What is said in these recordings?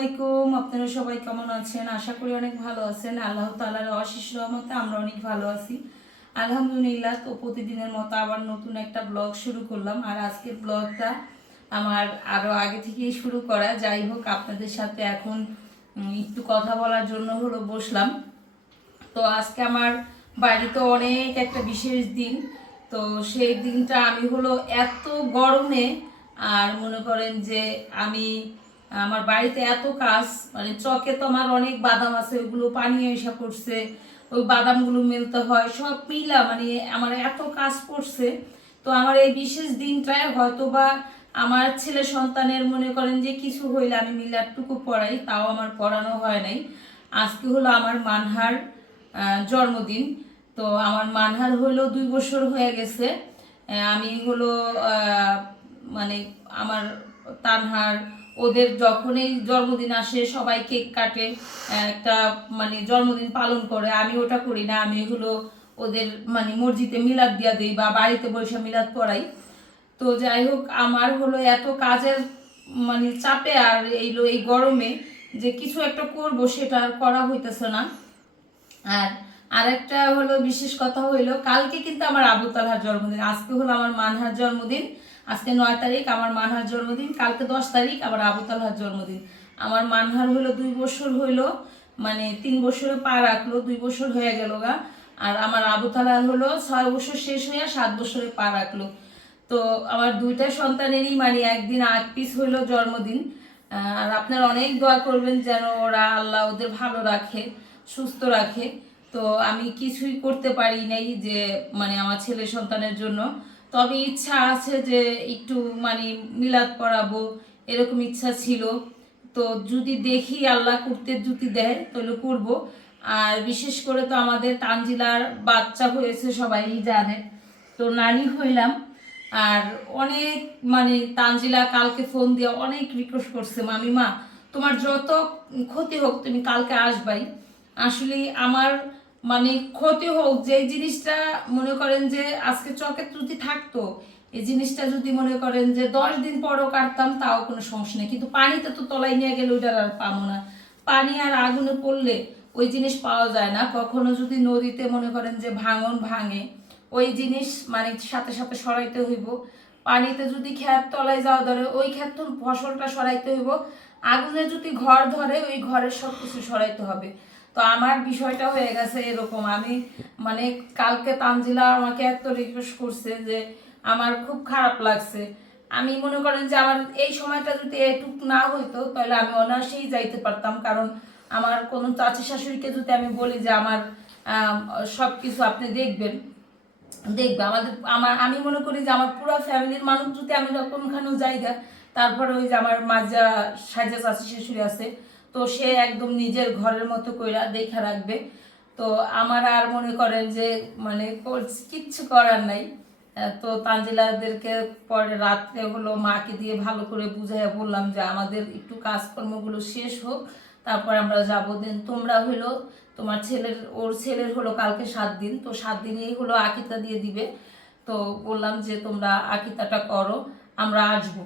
আলাইকুম, আপনারা সবাই কেমন আছেন? আশা করি অনেক ভালো আছেন। আল্লাহ তালার অশেষ রহমতে আমরা অনেক ভালো আছি। আলহামদুলিল্লাহ তো প্রতিদিনের মতো আবার নতুন একটা ব্লগ শুরু করলাম। আর আজকের ব্লগটা আমার আরও আগে থেকেই শুরু করা। যাই হোক, আপনাদের সাথে এখন একটু কথা বলার জন্য হলো বসলাম। তো আজকে আমার বাড়িতে অনেক একটা বিশেষ দিন। তো সেই দিনটা আমি হলো এত গরমে, আর মনে করেন যে আমি আমার বাড়িতে এত কাজ মানে চকে তো আমার অনেক বাদাম আছে, ওইগুলো পানি এসে পড়ছে, ওই বাদামগুলো মেলতে হয়, সব মিলা মানে আমার এত কাজ পড়ছে। তো আমার এই বিশেষ দিনটায় হয়তো বা আমার ছেলে সন্তানের মনে করেন যে কিছু হইলে আমি মিলারটুকু পড়াই, তাও আমার পড়ানো হয় নাই। আজকে হলো আমার মানহার জন্মদিন। তো আমার মানহার হলো দুই বছর হয়ে গেছে। আমি হলো মানে আমার তানহার ওদের যখনই জন্মদিন আসে, সবাই কেক কাটে একটা মানে জন্মদিন পালন করে। আমি ওটা করি না, আমি হলো ওদের মানে মসজিদে মিলাদ দিয়া দিই বা বাড়িতে বসে মিলাদ পড়াই। তো যাই হোক, আমার হলো এত কাজের মানে চাপে আর এই এই গরমে যে কিছু একটা করব সেটা আর করা হইতেছে না। আর আরেকটা হলো বিশেষ কথা হইল, কালকে কিন্তু আমার আবু তালহার জন্মদিন, আজকে হলো আমার মানহার জন্মদিন। আজকে নয় তারিখ, আমার মানহার জন্মদিন। কালকে দশ তারিখ, আবার আবু তালহার জন্মদিন। আমার মানহার হলো দুই বছর হইল মানে তিন বছরে পা রাখল, দুই বছর হয়ে গেল গা। আর আমার আবু তালহার হলো ছয় বছর শেষ হইয়া সাত বছরে পা রাখল। তো আমার দুইটা সন্তানেরই মানে একদিন আট পিস হইল জন্মদিন। আর আপনারা অনেক দোয়া করবেন যেন ওরা আল্লাহ ওদের ভালো রাখে, সুস্থ রাখে। তো আমি কিছুই করতে পারি নাই যে মানে আমার ছেলে সন্তানের জন্য। তবে ইচ্ছা আছে যে একটু মানে মিলাদ পড়াবো, এরকম ইচ্ছা ছিল। তো যদি দেখি আল্লাহ করতে যদি দেয়, তাহলে করব। আর বিশেষ করে তো আমাদের তানজিলার বাচ্চা হয়েছে সবাই জানে। তো নানি হইলাম। আর অনেক মানে তানজিলা কালকে ফোন দিয়ে অনেক রিকোয়েস্ট করছে মামিমা তোমার যত ক্ষতি হোক, তুমি কালকে আসবাই। আসলে আমার মানে ক্ষতি হোক যে জিনিসটা মনে করেন যে আজকে চকের ত্রুটি থাকতো, এই জিনিসটা যদি মনে করেন যে দশ দিন পরও কাটতাম, তাও কোনো সমস্যা নেই। কিন্তু পানিতে তো তলায় নিয়ে গেলে ওইটার আর পাবো না। পানি আর আগুনে পড়লে ওই জিনিস পাওয়া যায় না। কখনো যদি নদীতে মনে করেন যে ভাঙন ভাঙে, ওই জিনিস মানে সাথে সাথে সরাইতে হইব। পানিতে যদি ক্ষেত তলায় যাওয়া ধরে, ওই ক্ষেত ফসলটা সরাইতে হইব। আগুনে যদি ঘর ধরে, ওই ঘরের সব কিছু সরাইতে হবে। তো আমার বিষয়টা হয়ে গেছে এরকম। আমি মানে কালকে তানজিলা আমাকে এত রিকোয়েস্ট করছে যে আমার খুব খারাপ লাগছে। আমি মনে করেন যে আমার এই সময়টা যদি এটুক না হইতো, তাহলে আমি অনায়াসেই যাইতে পারতাম। কারণ আমার কোনো চাচি শাশুড়িকে যদি আমি বলি যে আমার সব কিছু আপনি দেখবেন, দেখবে। আমাদের, আমার, আমি মনে করি যে আমার পুরো ফ্যামিলির মানুষ যদি আমি কোনখানেও জায়গা তারপরে ওই যে আমার মাজা সাজা চাচি শাশুড়ি আছে তো সে একদম নিজের ঘরের মতো কইরা দেখা রাখবে। তো আমার আর মনে করেন যে মানে কিচ্ছু করার নাই। তো তানজিলাদেরকে পরে রাত্রে হলো মাকে দিয়ে ভালো করে বুঝাইয়া বললাম যে, আমাদের একটু কাজকর্মগুলো শেষ হোক, তারপর আমরা যাব। দিন তোমরা হলো তোমার ছেলের, ওর ছেলের হলো কালকে সাত দিন। তো সাত দিনেই হলো আকিতা দিয়ে দিবে। তো বললাম যে, তোমরা আকিতাটা করো, আমরা আসব।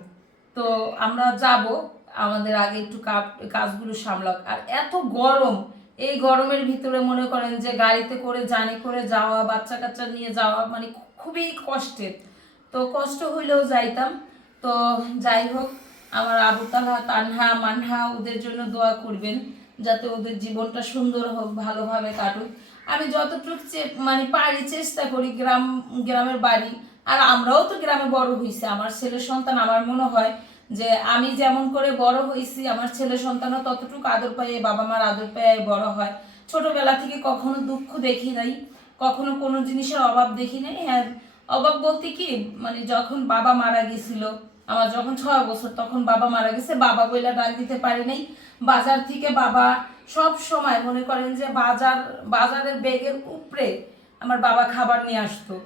তো আমরা যাব। আমাদের আগে একটু কাজগুলো সামলাক। আর এত গরম, এই গরমের ভিতরে মনে করেন যে গাড়িতে করে জানি করে যাওয়া বাচ্চা কাচ্চা নিয়ে যাওয়া মানে খুবই কষ্টের। তো কষ্ট হইলেও যাইতাম। তো যাই হোক, আমার আবু তালহা তানহা, মানহা ওদের জন্য দোয়া করবেন, যাতে ওদের জীবনটা সুন্দর হোক, ভালোভাবে কাটুক। আমি যতটুকু মানে পারি চেষ্টা করি গ্রাম গ্রামের বাড়ি। আর আমরাও তো গ্রামে বড় হয়েছি আমার ছেলের সন্তান, আমার মনে হয় যে আমি যেমন করে বড় হয়েছি, আমার ছেলে সন্তানও ততটুকু আদর পাইয়ে, বাবা মার আদর পাইয়ে বড় হয়। ছোটবেলা থেকে কখনো দুঃখ দেখি নাই, কখনো কোনো জিনিসের অভাব দেখি নাই। হ্যাঁ অভাব বলতে কি? মানে যখন বাবা মারা গেছিল, আমার যখন ছয় বছর, তখন বাবা মারা গেছে, বাবা বইলা ডাক দিতে পারি নাই। বাজার থেকে বাবা সব সময় মনে করেন যে বাজার, বাজারের ব্যাগের উপরে আমার বাবা খাবার নিয়ে আসতো।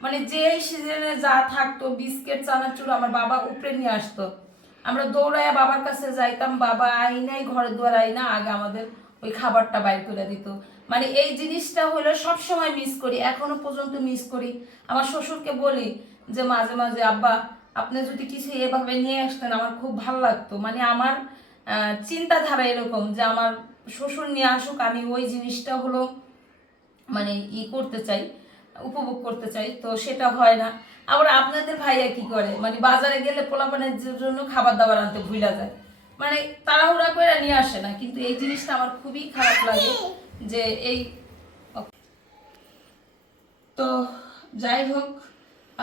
মানে যে সিজনে যা থাকতো, বিস্কিট, চানাচুর আমার বাবা উপরে নিয়ে আসতো। আমরা দৌড়াইয়া বাবার কাছে যাইতাম, বাবা আইনাই ঘরে দুয়ার আইনা আগে আমাদের ওই খাবারটা বাইর করে দিত। মানে এই জিনিসটা হলো সব সময় মিস করি, এখনও পর্যন্ত মিস করি। আমার শ্বশুরকে বলি যে মাঝে মাঝে, আব্বা, আপনি যদি কিছু এভাবে নিয়ে আসতেন, আমার খুব ভালো লাগতো। মানে আমার চিন্তাধারা এরকম যে আমার শ্বশুর নিয়ে আসুক, আমি ওই জিনিসটা হলো মানে ই করতে চাই, উপভোগ করতে চাই। তো সেটা হয় না। আবার আপনাদের ভাইয়া কি করে? মানে বাজারে গেলে পোলাপানের জন্য খাবার দাবার আনতে ভুলা যায়। মানে তাড়াহুড়া করে নিয়ে আসে না, কিন্তু এই জিনিসটা আমার খুবই খারাপ লাগে যে এই তো যাই হোক,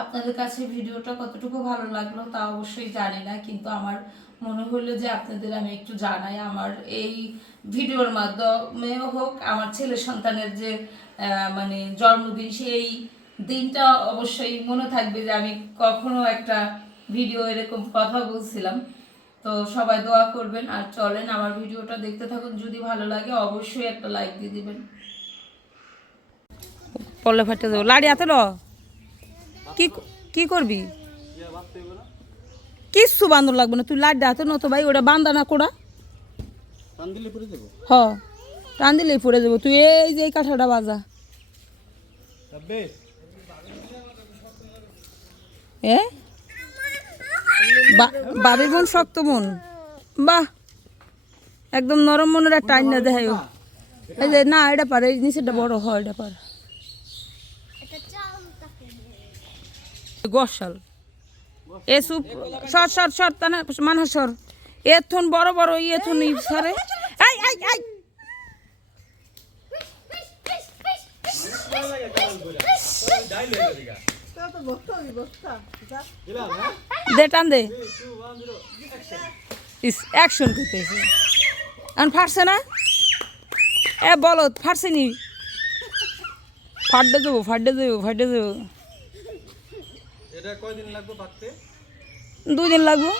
আপনাদের কাছে ভিডিওটা কতটুকু ভালো লাগল তা অবশ্যই জানি না, কিন্তু আমার মনে হলো যে আপনাদের আমি একটু জানাই। আমার এই ভিডিওর মাধ্যমেও হোক, আমার ছেলে সন্তানের যে মানে জন্মদিন সেই দিনটা অবশ্যই মনে থাকবে যে আমি কখনো একটা ভিডিও এরকম কথা বলছিলাম। তো সবাই দোয়া করবেন আর চলেন আমার ভিডিওটা দেখতে থাকুন। যদি ভালো লাগে অবশ্যই একটা লাইক দিয়ে দিবেন। পড়লে ফাটে দেবো লাড়ি হাতে ল। কি কি করবি? কিচ্ছু বান্ধব লাগবে না। তুই লাড্ডা হাতে নতো ভাই ওটা বান্ধা না কোড়া? হ। টান দিলেই পড়ে যাব। তুই এই যে এই কাঠাটা বাজা এ বা- বাবির বোন শক্ত মন বাহ একদম নরম মনের আর টাইম না দেখাই ও। এই যে না এটা পারে এই নিচেটা বড় হয় এটা পারে গসাল এ সুপ সর সর সর তানা মানহ সর এথন বড় বড় ইয়েথন সরে আই আই আই দে টান দে। ইস অ্যাকশন করতেছে। এখন ফাটছে না? এ বলো ফাটছে নি? ফাটতে দেবো ফাটতে দেবো ফাটতে পাকতে দুই দিন লাগবো।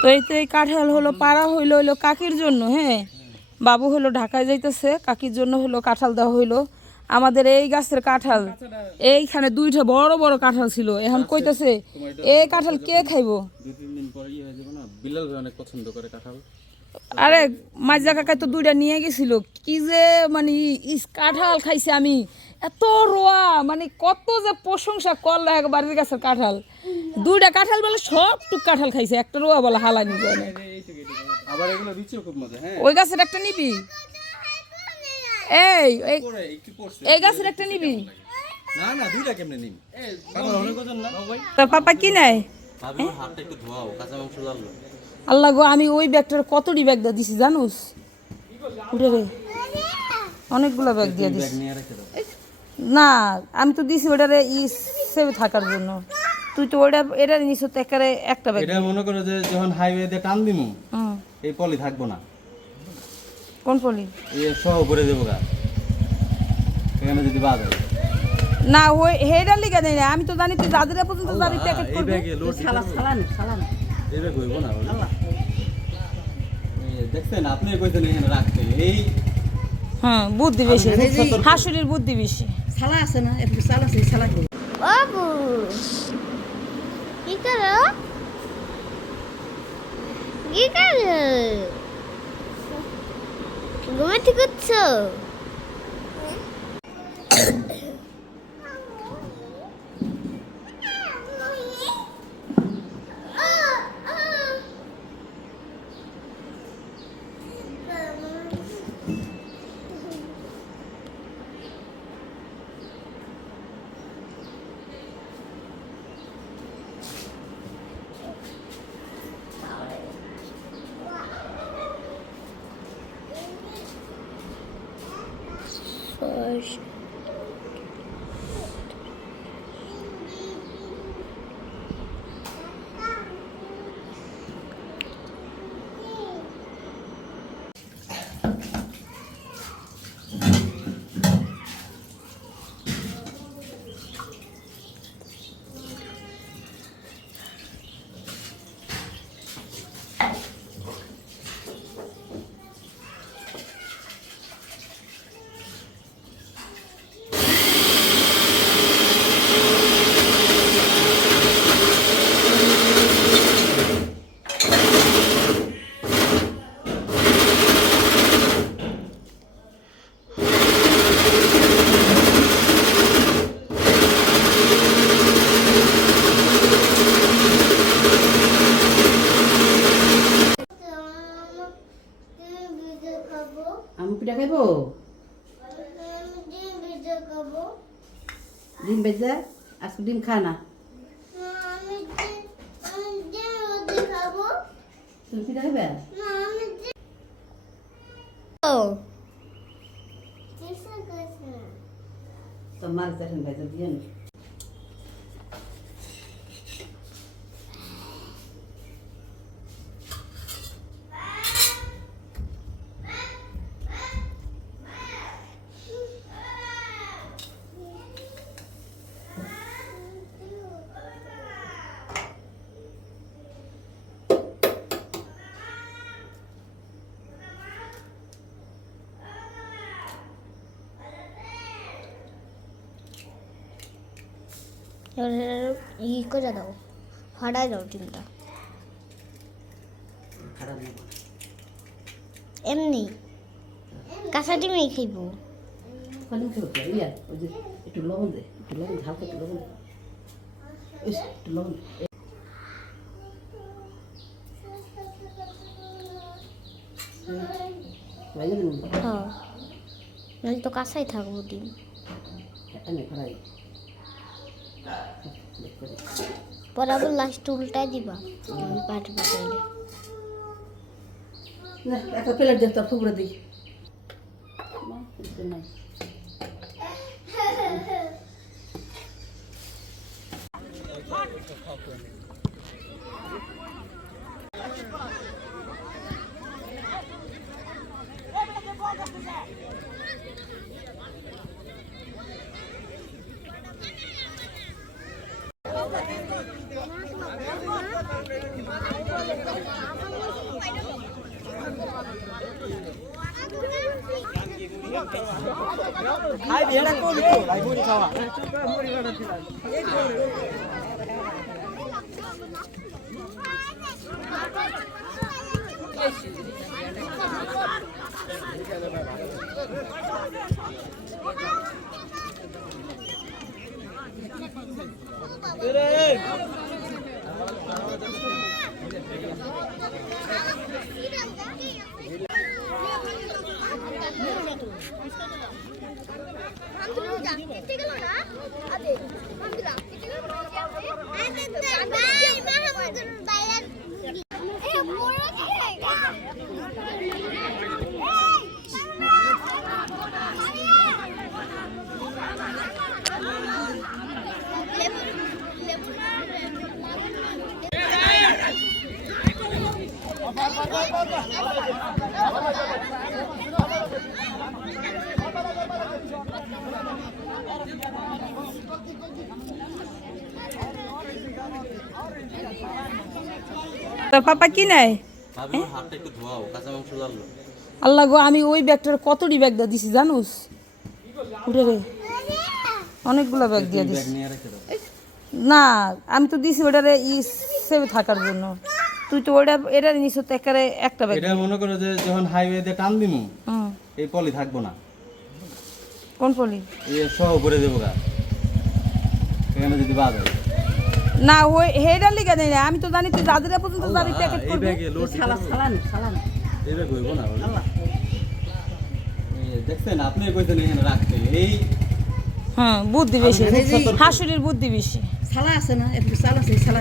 তো এই তো এই কাঁঠাল হলো পাড়া হইল হইল কাকির জন্য হ্যাঁ? বাবু হলো ঢাকায় যাইতেছে কাকির জন্য হলো কাঁঠাল দেওয়া হইল। আমাদের এই গাছের কাঁঠাল এইখানে দুইটা বড় বড় কাঁঠাল ছিল। এখন কইতেছে এই কাঁঠাল কে খাইবো? ইয়ে আরে মাজা কাকায় তো দুইটা নিয়ে গেছিল। কি যে মানে ইস কাঁঠাল খাইছে আমি। এত রোয়া মানে কত যে প্রশংসা করল এক বাড়ির গাছের কাঁঠাল। দুইটা কাঁঠাল বলে সব টুক কাঁঠাল খাইছে একটা রোয়া বলে হালানি যায় না। আবার এগুলো রুচিও খুব মজা হ্যাঁ। ওই গাছের একটা নিবি? এই এই পরে একটু পড়ছে এই গাছের একটা নিবি? না না দুইটা কেমনে নিন কাঁঠাল অনেক ওজন না? তোর পাপা কি নেয়? ভাবি হাতটা একটু ধোয়াও কাঁচা মাংস লাগল আল্লাহ গো আমি ওই ব্যাগটার কতটি ব্যাগ দিয়ে দিছি জানুস? উঠে রে। অনেকগুলো ব্যাগ দিয়ে দিছি। না আমি তো দিছি ওটারে ই সেভে থাকার জন্য। তুই তো ওটা এটা নিস তো একটা ব্যাগ এটা মনে করো যে যখন হাইওয়ে দিয়ে টান দিমু হুম। এই পলি থাকব না। কোন পলি? এই সহ করে দেবো গা। এখানে যদি বাদ হয়। না ওই হেডার লিখে দেয় না। আমি তো জানি তুই যাদের পর্যন্ত যাবি প্যাকেট এই করবি। ব্যাগে লোড এই ব্যাগ হইব না। এই দেখছেন আপনি কইছেন এখানে রাখতে। এই হ্যাঁ বুদ্ধি বেশি। হাসুরির বুদ্ধি বেশি। সালা আছে না? একটু সাল আছে সালা করি বাবু কি করো? কি করো ঘুমাতে করছ পিঠা খাইবো? ডিম খাব। বেজে আজকে ডিম খা না। আমি ডিম আমি ডিম রুটি খাব। তুমি পিঠা খাইবে? না আমি ডিম ও। কিসে কিসে? তো মার চাটেন দিয়ে নি ই করে দাও। ফাটাই দাও ডিমটা এমনি। কাঁচা ডিমই খাইব। একটু লবণ দে একটু লবণ হালকা একটু লবণ একটু লবণ দে। ভাইজা দিন হ্যাঁ। নইলে তো কাঁচাই থাকব ডিম। পরে আবার লাস্ট উল্টাই দিবা। পাট পাটাইলে না একটা প্লেট দে তোর ফুকরে দিই না, কিছু নাই। তোর পাপা কি নেয়? মাংস লাগল। আল্লাহ গো আমি ওই ব্যাগটার কতটি ব্যাগ দিয়ে দিছি জানুস? উঠে রে। অনেকগুলো ব্যাগ দিয়ে দিছি। না আমি তো দিছি ওটারে ই সেভে থাকার জন্য। তুই তো ওটা এটা নিছ তো একেবারে একটা ব্যাগ এটা মনে করো যে যখন হাইওয়ে দিয়ে টান দিমু এই পলি থাকব না। কোন পলি? এই সহ করে দেবো গা। এখানে যদি বাদ হয়। না ওই হেডার লিগা নেই আমি তো জানি তুই দাদিরা পর্যন্ত যাবি প্যাকেট এই করবি। ব্যাগে লোড সালা সালান সালান এই ব্যাগ হইব না। দেখছেন আপনি কইছেন এখানে রাখতে। এই হ্যাঁ বুদ্ধি বেশি। হাসুরির বুদ্ধি বেশি। সালা আছে না? একটু সালা আছে সালা